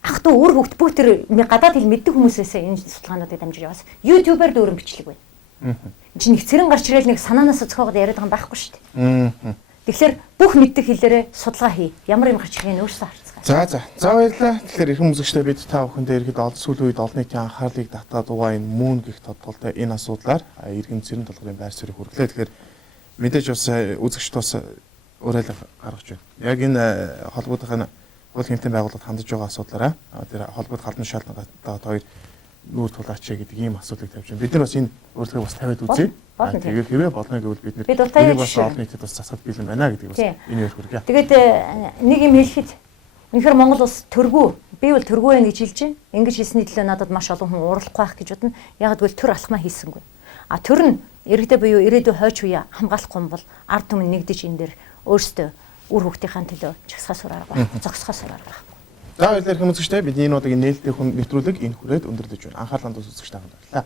ах トゥ өөр хөвгт бүх тэр гадаад хэл мэддэг хүмүүсээс энэ судалгаануудыг дамжиж яваас YouTube-аар дөрөн бичлэг байна. Чи нэг Цэрэн гарч ирэл нэг санаанаас зохиогоод яриад байгаа юм байхгүй шүү дээ. Тэгэхээр бүх мэддэг хэлээрээ судалгаа хий. Ямар юм гарч ирэх нь өөрсдөө харцгаа. За баярлалаа. Тэгэхээр эрхэм үзэгчдээ бид та бүхэндээ ихэд сүүлийн үед олон нийтийн анхаарлыг татаад байгаа энэ мөн гих тодголтой энэ асуудлаар иргэн Цэрэн толгойн байр суурийг хүргэлээ. Тэгэхээр Мэдээж бас үзэгчд бас уриалга гаргаж байна. Яг энэ холбоотой хууль хэмжээний байгууллагад хандаж байгаа асуудлаараа тэр холбоод халдсан шаардлагатай хоёр нүүр тулаач гэдэг ийм асуултыг тавьж байна. Бид нар бас энэ урилгыг бас тавиад үзье. Тэгээд хэрвээ болно гэвэл бид нэр бас олон нийтэд бас засах бэлэн байна гэдэг бас энэ өөр хүргье. Тэгээд нэг юм хэлэхэд үнэхээр Монгол улс төргүү. Би бол төргүү байх гэж хэлж байна. Ингэж хэлсний төлөө надад маш олон хүн уралдахгүй байх гэж бодно. Яг гэвэл төр алхмаа хийсэнгүй. А төр нь иргэдээ буюу ирээдүйн хойч үе хамгаалахгүй юм бол ард түмэн нэгдэж энэ дээр өөрсдөө үр хүүхдийнхаа төлөө чагсахаас өөр арга байхгүй, зогсохоос өөр арга байхгүй. За баярлалаа хүмүүстээ бидний энэ удаагийн нээлттэй хүн нэвтрүүлэг энэ хүрээд өндөрлөж байна. Анхаарлаа хандуус үзэгч танд баярлалаа.